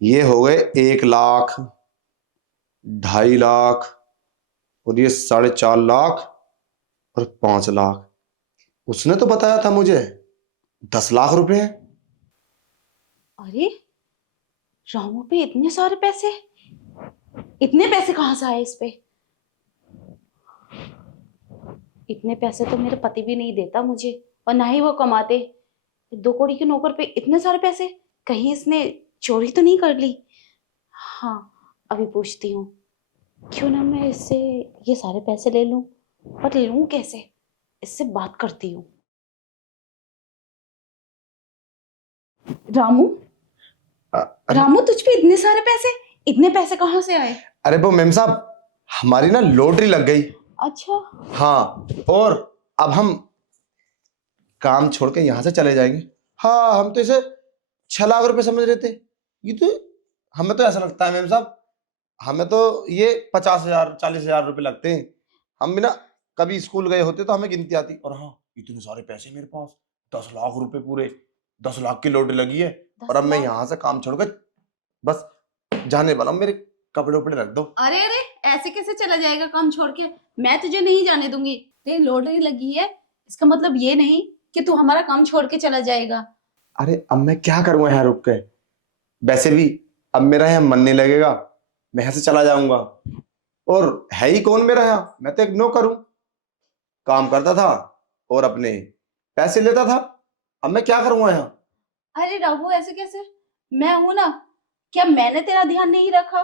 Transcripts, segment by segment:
ये हो गए 1 लाख, 2.5 लाख, और ये 4.5 लाख, और 5 लाख। उसने तो बताया था मुझे 10 लाख रुपए। अरे, रामू पे इतने सारे पैसे, इतने पैसे कहाँ से आए इस पे? इतने पैसे तो मेरे पति भी नहीं देता मुझे, और ना ही वो कमाते। 2 कौड़ी के नौकर पे इतने सारे पैसे, कहीं इसने चोरी तो नहीं कर ली? हाँ, अभी पूछती हूँ। क्यों ना मैं इससे ये सारे पैसे ले लूं, पर लूं कैसे? इससे बात करती हूँ। रामू, अरे रामू तुझ पे इतने सारे पैसे, इतने पैसे कहाँ से आए? अरे वो मेम साहब, हमारी ना लॉटरी लग गई। अच्छा। हाँ, और अब हम काम छोड़ के यहाँ से चले जाएंगे। हाँ, हम तो इसे 6 लाख रुपए समझ रहे थे। ये तो हमें तो ऐसा लगता है मेम साहब, हमें तो ये 50,000 40,000 रुपए लगते हैं। हम भी ना कभी स्कूल गए होते तो हमें गिनती आती। और हाँ, इतने सारे पैसे मेरे पास, 10 लाख रुपए पूरे, 10 लाख की लॉटरी लगी है। और अब मैं 10 लाख? यहाँ से काम छोड़कर बस जाने वाला हूँ। मेरे कपड़े उपड़े रख दो। अरे अरे, ऐसे कैसे चला जाएगा काम छोड़ के? मैं तुझे नहीं जाने दूंगी। तेरी लॉटरी लगी है, इसका मतलब ये नहीं कि तू हमारा काम छोड़ के चला जाएगा। अरे अब मैं क्या करूंगा यहाँ रुक के? वैसे भी अब मेरा यहाँ मन नहीं लगेगा, मैं यहाँ से चला जाऊंगा। और है ही कौन मेरा यहाँ? मैं तो एक नौकर हूं, काम करता था और अपने पैसे लेता था। अब मैं क्या करूंगा यहाँ? अरे राघु, ऐसे कैसे? मैं हूं ना, क्या मैंने तेरा ध्यान नहीं रखा?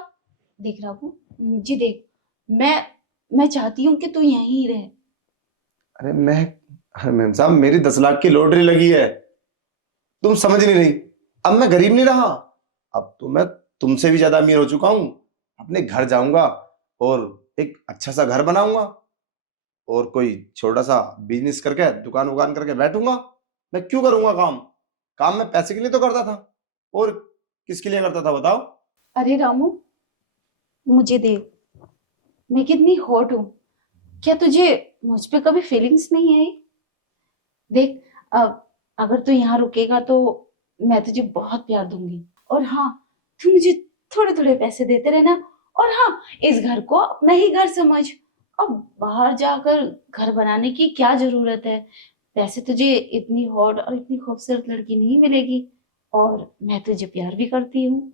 देख राघु, मुझे देख, मैं चाहती हूँ कि तू यहीं ही रहे। अरे मैं अरे मैम साहब, मेरी 10 लाख की लॉटरी लगी है, तुम समझ नहीं रही। अब मैं गरीब नहीं रहा, अब तो मैं तुमसे भी ज्यादा अमीर हो चुका हूँ। अपने घर जाऊंगा और एक अच्छा सा घर बनाऊंगा, और कोई छोटा सा बिजनेस करके दुकान उकान करके बैठूंगा। मैं क्यों करूंगा काम? काम मैं पैसे के लिए तो करता था, और किसके लिए करता था बताओ? अरे रामू, मुझे देख, मैं कितनी हॉट हूँ। क्या तुझे मुझ पे कभी फीलिंग्स नहीं आई? देख, अब अगर तू यहाँ रुकेगा तो मैं तुझे बहुत प्यार दूंगी। और हाँ, तू मुझे थोड़े थोड़े पैसे देते रहना। और हाँ, इस घर को अपना ही घर समझ। अब बाहर जाकर घर बनाने की क्या जरूरत है? वैसे तुझे इतनी हॉट और इतनी खूबसूरत लड़की नहीं मिलेगी, और मैं तुझे प्यार भी करती हूँ।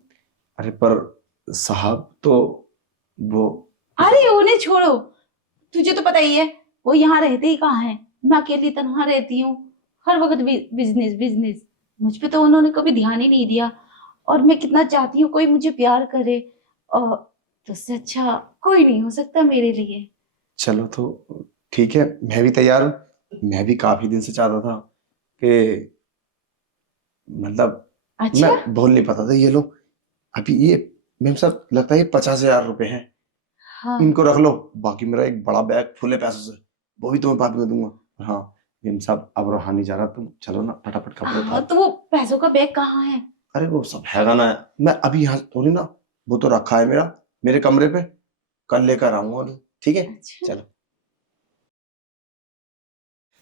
अरे पर साहब, तो वो अरे उन्हें छोड़ो, तुझे तो पता ही है वो यहाँ रहते ही कहाँ है। मैं अकेली तनहा रहती हूँ, हर वक्त बिजनेस बिजनेस। मुझ पे तो उन्होंने कभी ध्यान ही नहीं दिया। और मैं कितना चाहती हूँ कोई मुझे प्यार करे, और तुझसे अच्छा कोई नहीं हो सकता मेरे लिए। चलो तो ठीक है, मैं भी तैयार हूँ। मैं भी काफी दिन से चाहता था कि मतलब मैं अच्छा। बोल नहीं पाता था। ये लो, अभी ये मेम साहब लगता है ये 50,000 रुपए हैं, हाँ। इनको रख लो। बाकी मेरा एक बड़ा बैग फुल है पैसों से, वो भी तुम्हें बाद में दूंगा। हाँ मेम साहब, अब रहा नहीं जा रहा, तुम चलो ना, फटाफट कपड़े हाँ, उतारो। तो वो पैसों का बैग कहाँ है? अरे वो सब हैगा ना, मैं अभी यहाँ थोड़ी ना, वो तो रखा है मेरा मेरे कमरे पे, कल लेकर आऊंगा। ठीक है, अच्छा। चलो।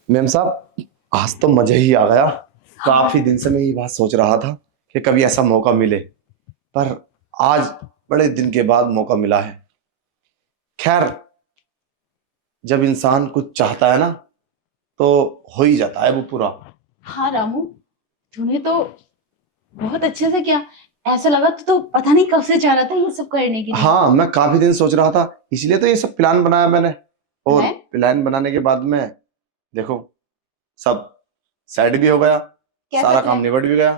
मेम साहब, आज तो मजा ही आ गया। हाँ। काफी दिन से मैं ये बात सोच रहा था कि कभी ऐसा मौका मिले, पर आज बड़े दिन के बाद मौका मिला है। खैर, जब इंसान कुछ चाहता है ना, तो हो ही जाता है वो पूरा। हाँ रामू, तूने तो बहुत अच्छे से किया। ऐसा लगा तो पता नहीं कब से चाह रहा था ये सब करने के लिए। हाँ, मैं काफी दिन सोच रहा था, इसलिए तो ये सब प्लान बनाया मैंने। और है? प्लान बनाने के बाद में देखो, सब सेट भी हो गया, कैसा सारा काम प्लान? निबट भी गया।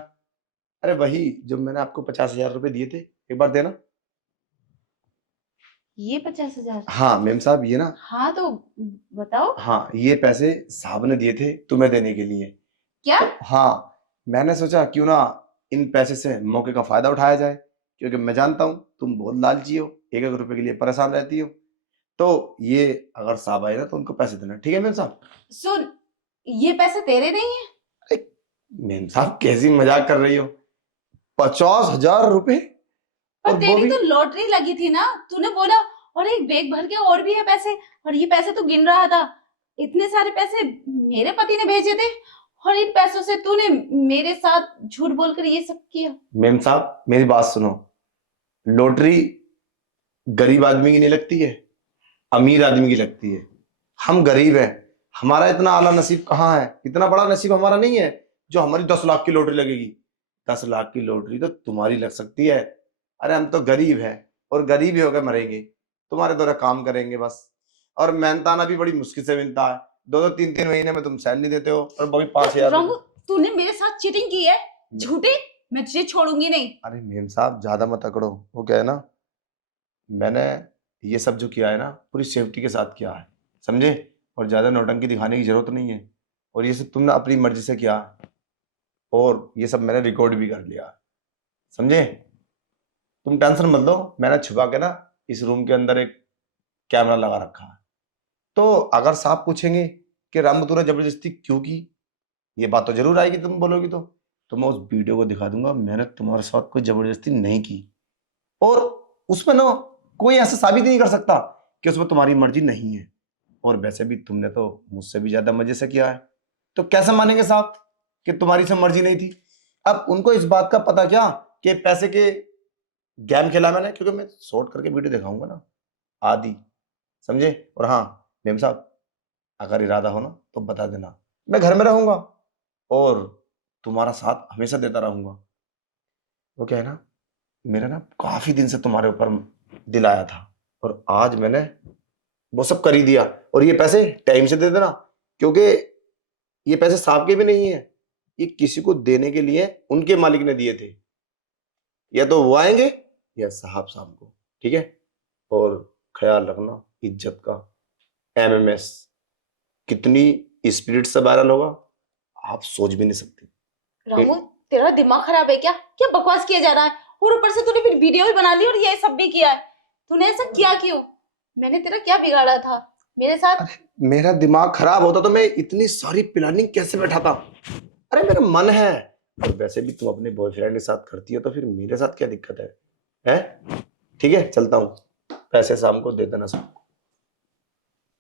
अरे वही, जो मैंने आपको 50,000 रुपए दिए थे, एक बार देना। ये 50,000? हाँ मेम साहब, ये ना, हाँ तो बताओ। हाँ ये पैसे साहब ने दिए थे तुम्हें देने के लिए। क्या? तो हाँ, मैंने सोचा क्यों ना इन पैसे से मौके का फायदा उठाया जाए, क्योंकि मैं जानता हूँ तुम बहुत लालची हो, एक एक रुपए के लिए परेशान रहती हो। तो ये अगर साहब आए ना तो उनको पैसे देना, ठीक है मेम साहब? सुन, ये पैसे तेरे नहीं है। अरे मेम साहब, कैसी मजाक कर रही हो? 50,000 रुपए, पर और वो तेरी भी। तो लॉटरी लगी थी ना, तूने बोला। और एक बैग भर के और भी है पैसे, और ये पैसे तू गिन रहा था। इतने सारे पैसे मेरे पति ने भेजे थे, और इन पैसों से तूने मेरे साथ झूठ बोलकर ये सब किया। मेम साहब मेरी बात सुनो, लॉटरी गरीब आदमी की नहीं लगती है, अमीर आदमी की लगती है। हम गरीब हैं, हमारा इतना आला नसीब कहाँ है, इतना बड़ा नसीब हमारा नहीं है जो हमारी 10 लाख की लॉटरी लगेगी। 10 लाख की लॉटरी तो तुम्हारी लग सकती है। अरे हम तो गरीब हैं और गरीब ही होकर मरेंगे, तुम्हारे द्वारा काम करेंगे बस। और मेहनताना भी बड़ी मुश्किल से मिलता है, 2-2 3-3 महीने में तुम सैलरी देते हो और बाकी 5,000 रामू, तूने मेरे साथ चीटिंग की है, झूठे। मैं तुझे छोड़ूंगी नहीं। अरे मेम साहब ज्यादा मत अकड़ो, वो क्या है ना, मैंने ये सब जो किया है ना पूरी सेफ्टी के साथ किया है, समझे। और ज्यादा नौटंकी दिखाने की जरूरत नहीं है। और ये सब तुमने अपनी मर्जी से किया है, और ये सब मैंने रिकॉर्ड भी कर लिया है, समझे। तुम टेंशन मत लो, मैंने छुपा के ना इस रूम के अंदर एक कैमरा लगा रखा है। तो अगर साहब पूछेंगे कि रामू तूने जबरदस्ती क्यों की, ये बात तो जरूर आएगी, तुम बोलोगी तो मैं उस वीडियो को दिखा दूंगा, मैंने तुम्हारे साथ कोई जबरदस्ती नहीं की। और उसमें ना कोई ऐसा साबित ही नहीं कर सकता कि उसमें तुम्हारी मर्जी नहीं है। और वैसे भी तुमने तो मुझसे भी ज्यादा मजे से किया है, तो कैसे मानेंगे साहब कि तुम्हारी से मर्जी नहीं थी। अब उनको इस बात का पता क्या कि पैसे के गेम खेला मैंने, क्योंकि मैं शॉर्ट करके वीडियो दिखाऊंगा ना आदि, समझे। और हाँ मेम साहब, अगर इरादा हो ना तो बता देना, मैं घर में रहूंगा और तुम्हारा साथ हमेशा देता रहूंगा। वो क्या है ना, मेरा ना काफी दिन से तुम्हारे ऊपर दिल आया था, और आज मैंने वो सब कर ही दिया। और ये पैसे टाइम से दे देना, क्योंकि ये पैसे साहब के भी नहीं है, ये किसी को देने के लिए उनके मालिक ने दिए थे। या तो वो आएंगे या साहब शाम को, ठीक है। और ख्याल रखना इज्जत का, एमएमएस कितनी स्पिरिट से वायरल होगा आप सोच भी नहीं सकते। रामू, तेरा दिमाग खराब है क्या? क्या बकवास किया जा रहा है? और ऊपर से तूने फिर वीडियो भी बना ली और ये सब भी किया है। तूने ऐसा किया क्यों? मैंने तेरा क्या बिगाड़ा था मेरे साथ? मेरा दिमाग खराब होता तो मैं इतनी सारी प्लानिंग कैसे बैठाता। अरे मेरा मन है। और वैसे भी तुम अपने बॉयफ्रेंड के साथ करती हो तो फिर मेरे साथ क्या दिक्कत है? हैं? ठीक है चलता हूँ, पैसे शाम को दे देना सबको।